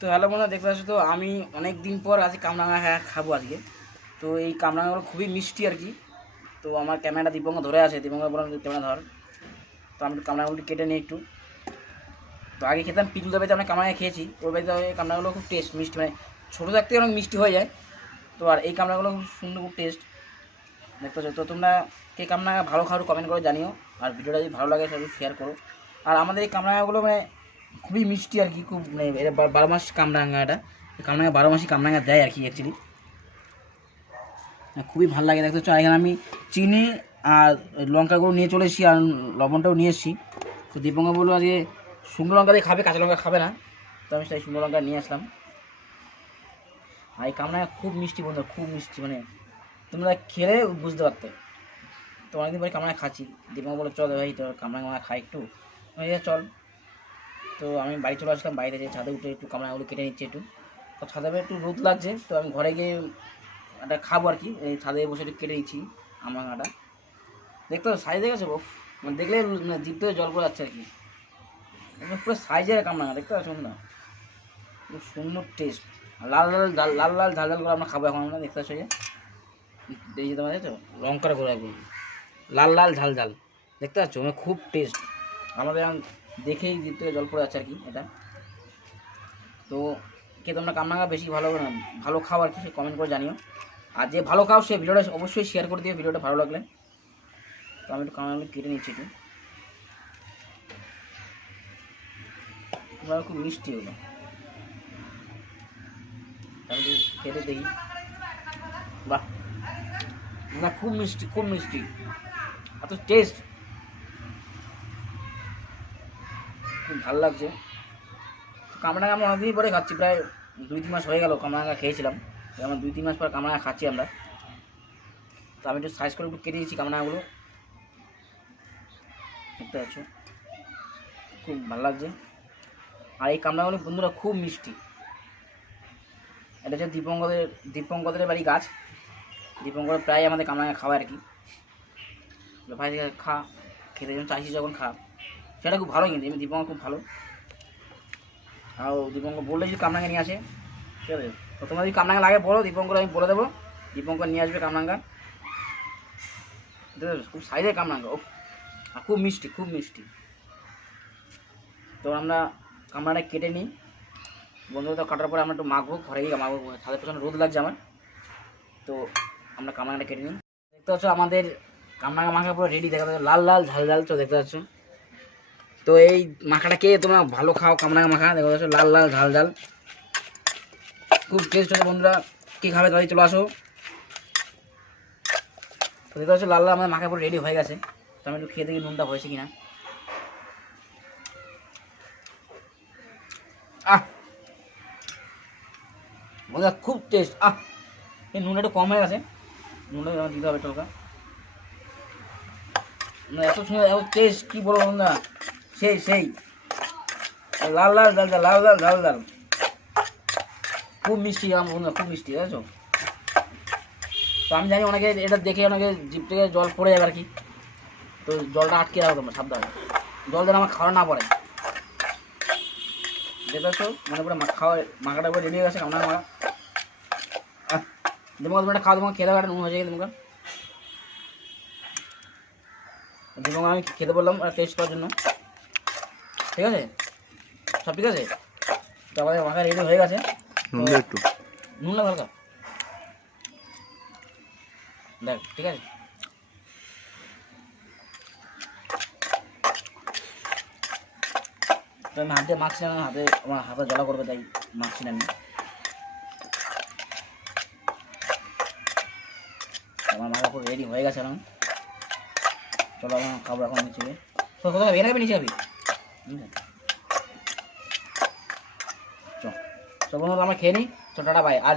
তো হ্যালো বন্ধুরা, দেখতে পাচ্ছ তো আমি অনেক দিন পর আজকে কামরাঙা খাবো আজকে। তো এই কামরাঙাগুলো খুবই মিষ্টি আর কি। তো আমার ক্যামেরাটা দীপঙ্কর ধরে আছে, দীপঙ্কর বললাম ক্যামেরা ধর। তো আমি কামরাঙাগুলো কেটে নিই একটু। তো আগে খেতাম পিটুলদা বাড়িতে, আমরা কামরাঙা খেয়েছি। ওই বাড়িতে কামরাঙাগুলো খুব টেস্ট মিষ্টি, মানে ছোটো থাকতে অনেক মিষ্টি হয়ে যায়। তো আর এই কামরাঙাগুলো খুব সুন্দর, খুব টেস্ট দেখতে পাচ্ছ। তো তোমরা কে কামরাঙা ভালো খাও কমেন্ট করে জানিও, আর ভিডিওটা যদি ভালো লাগে সেটা শেয়ার করো। আর আমাদের এই কামরাঙাগুলো মানে খুবই মিষ্টি আর কি, খুব মানে এটা 12 মাস কামরাঙা, এটা কামরাঙা 12 মাসই কামরাঙা দেয় আর কি অ্যাকচুয়ালি। খুবই ভালো লাগে দেখতে পাচ্ছ। এখানে আমি চিনি আর লঙ্কাগুলো নিয়ে চলে এসেছি, আর লবণটাও নিয়ে এসেছি। তো দীপঙ্কর বললো আজকে শুকনো লঙ্কা দিয়ে খাবে, কাঁচা লঙ্কা খাবে না। তো আমি সেই শুকনো লঙ্কা নিয়ে আসলাম। আর এই কামরাঙা খুব মিষ্টি বন্ধু, খুব মিষ্টি, মানে তোমরা খেলে বুঝতে পারতে। তো অনেকদিন পরে কামরাঙা খাচ্ছি। দীপঙ্কর বলে চল ভাই তোর কামরাঙা খাই একটু, চল। তো আমি বাড়ি চলে আসলাম, বাড়িতে যে ছাদে উঠে একটু কামরাঙাগুলো কেটে নিচ্ছি একটু। তো ছাদে একটু রোদ লাগছে, তো আমি ঘরে গিয়ে একটা খাবো আর কি। এই ছাদে বসে একটু কেটে দিচ্ছি কামরাঙাটা। দেখতে সাইজ দেখেছো, মানে দেখলে মানে জিভ থেকে জল পড়ে যাচ্ছে আর কি। পুরো সাইজের কামরাঙা দেখতে পাচ্ছ না, খুব সুন্দর টেস্ট। লাল লাল ঝাল, লাল লাল ঝাল ঝাল করে আমরা খাবো এখন। আমরা দেখতে পাচ্ছ যে দেখি তোমার দেখছো লঙ্কার করে একদম লাল লাল ঝাল ঝাল দেখতে পাচ্ছ, মানে খুব টেস্ট। আমাদের দেখেই জিভ থেকে জল পড়ে যাচ্ছে আর কি এটা। তো কে তোমরা কামরাঙা বেশি ভালো খাও আর কি, সে কমেন্ট করে জানিও। আর যে ভালো খাও সে ভিডিওটা অবশ্যই শেয়ার করে দিও ভিডিওটা ভালো লাগলে। তো আমি একটু কামরাঙা কেটে নিচ্ছি একটু। তোমরা খুব মিষ্টি হলো, আমি একটু খেতে দেখি। বাহ, না খুব মিষ্টি, খুব মিষ্টি, এত টেস্ট, খুব ভালো লাগছে। কামরাঙা আমরা অনেকদিনই পরে খাচ্ছি, প্রায় 2-3 মাস হয়ে গেল কামরাঙা খেয়েছিলাম। আমার 2-3 মাস পর কামরাঙা খাচ্ছি আমরা। তো আমি একটু সাইজ করে একটু কেটে দিয়েছি কামরাঙাগুলো, দেখতে পাচ্ছ খুব ভালো লাগছে। আর এই কামরাঙাগুলো বন্ধুরা খুব মিষ্টি। এটা হচ্ছে দীপঙ্করের বাড়ি গাছ। দীপঙ্কর প্রায় আমাদের কামরাঙা খাওয়া আর কি। ভাই খা, খেতে যখন চাইছি যখন খা, সেটা খুব ভালো। কিন্তু এমনি দীপঙ্কর খুব ভালো। আর দীপঙ্কর বললে যদি কামরাঙা নিয়ে আসে, ঠিক আছে। তো তোমার যদি কামরাঙা লাগে বলো, দীপঙ্কর আমি বলে দেবো, দীপঙ্কর নিয়ে আসবে কামরাঙা। খুব সাইজের কামরাঙা, ও খুব মিষ্টি, খুব মিষ্টি। তো আমরা কামরাঙাটা কেটে নিই বন্ধুরা। তো কাটার পরে আমরা একটু মাখবো, ঘরে গিয়ে মাখবো, ছাদের পেছনে রোদ লাগছে আমার। তো আমরা কামরাঙাটা কেটে নিই। দেখতে পাচ্ছ আমাদের কামরাঙা মাখা পুরো রেডি, দেখা যাচ্ছে লাল লাল ঝাল ঝাল। তো দেখতে পাচ্ছ, তো এই মাখাটা কে তোমরা ভালো খাও কামরাঙা মাখা, দেখতে পাচ্ছ লাল লাল ঝাল ঝাল, খুব টেস্ট হচ্ছে বন্ধুরা। কী খাবে তাড়াতাড়ি চলে আসো। তো দেখতে পাচ্ছ লাল লাল আমাদের মাখা পুরো রেডি হয়ে গেছে। তো আমি একটু খেয়ে দেখি নুনটা হয়েছে কিনা। বন্ধুরা খুব টেস্ট। এই নুনটা একটু কম হয়ে গেছে, নুনটা দিতে হবে টলকা। এত সুন্দর, এত টেস্ট কী বলবো বন্ধুরা, সেই সেই লাল লাল ঝাল ঝাল, লাল লাল ঝাল ঝাল, খুব মিষ্টি আমার বন্ধুরা, খুব মিষ্টি বুঝেছো। তো আমি জানি অনেকে এটা দেখে অনেকে জিভ থেকে জল পড়ে যাবে আর কি। তো জলটা আটকে রাখো তোমরা, সাবধানে জল যেন আমার খাওয়া না পড়ে। দেখতে পাচ্ছ মানে পুরো মাখাটা পুরো রেডি হয়ে গেছে কামড়া মাখা। তোমাকে তুমি একটা খাওয়া, তোমাকে খেতে পারে নুন হয়ে যায় তোমাকে। তোমাকে আমি খেতে বললাম টেস্ট করার জন্য, ঠিক আছে, সব ঠিক আছে। তো আমাদের মাখা রেডি হয়ে গেছে। একটু নুন লাগে হালকা, দেখ ঠিক আছে। তো আমি হাতে মাখছি না, হাতে আমার হাতে জ্বালা করবে তাই মাখছি না আমি। আমার মাখা পুরো রেডি হয়ে গেছে এখন। চলো আমার খাবো এখন নিচে। তো কোথাও বের খাবি, নিচে খাবি? চল বন্ধুরা আমরা খেয়ে নিই। ছোটাটা ভাই আর